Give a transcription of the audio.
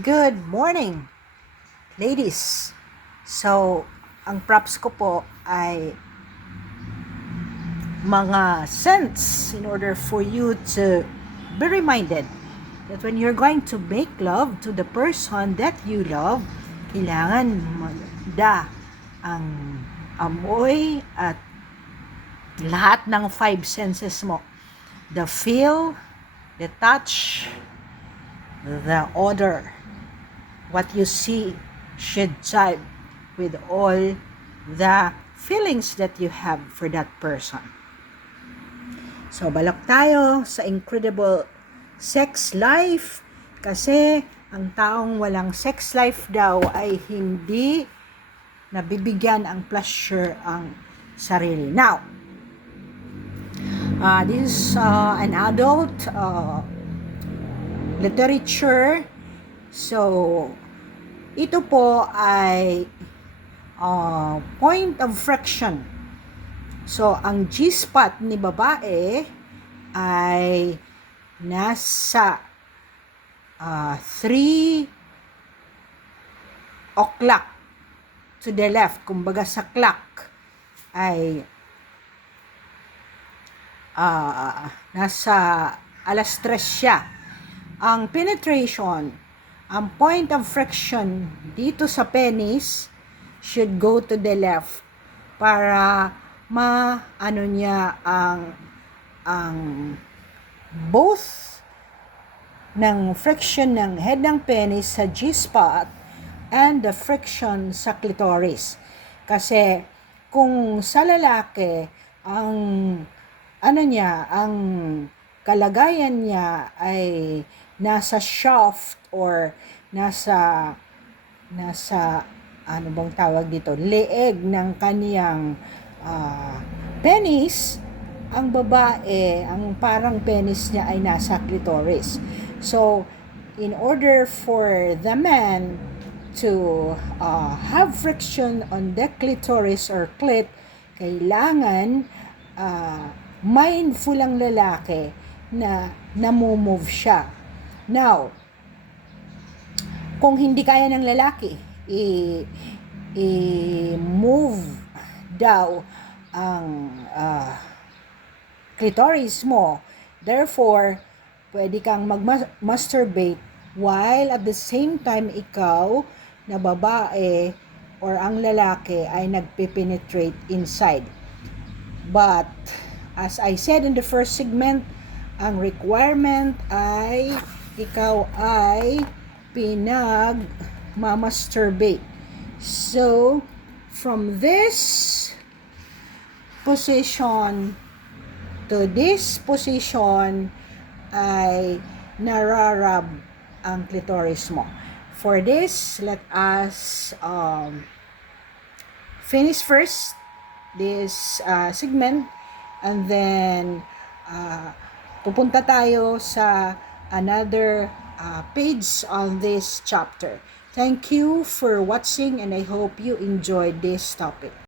Good morning, ladies. So, ang props ko po ay mga scents in order for you to be reminded that when you're going to make love to the person that you love, kailangan maganda ang amoy at lahat ng five senses mo. The feel, the touch, the odor. What you see should jive with all the feelings that you have for that person. So, balak tayo sa incredible sex life kasi ang taong walang sex life daw ay hindi nabibigyan ang pleasure ang sarili. Now, this is an adult literature. So, ito po ay point of friction. So, ang G-spot ni babae ay nasa 3 o'clock to the left. Kumbaga sa clock ay nasa alas 3 siya. Ang penetration, ang point of friction dito sa penis should go to the left para maano niya ang both ng friction ng head ng penis sa G-spot and the friction sa clitoris. Kasi kung sa lalaki ang ang kalagayan niya ay nasa shaft or nasa ano bang tawag dito, leeg ng kaniyang penis, ang babae, ang parang penis niya ay nasa clitoris. So, in order for the man to have friction on the clitoris or clit, kailangan mindful ang lalaki na namumove siya. Now, kung hindi kaya ng lalaki i-move daw ang clitoris mo, therefore, pwede kang mag-masturbate while at the same time ikaw na babae or ang lalaki ay nagpe-penetrate inside. But, as I said in the first segment, ang requirement ay ikaw ay pinag-masturbate. So, from this position to this position ay nararab ang clitoris mo. For this, let us finish first this segment and then pupunta tayo sa another page on this chapter. Thank you for watching and I hope you enjoyed this topic.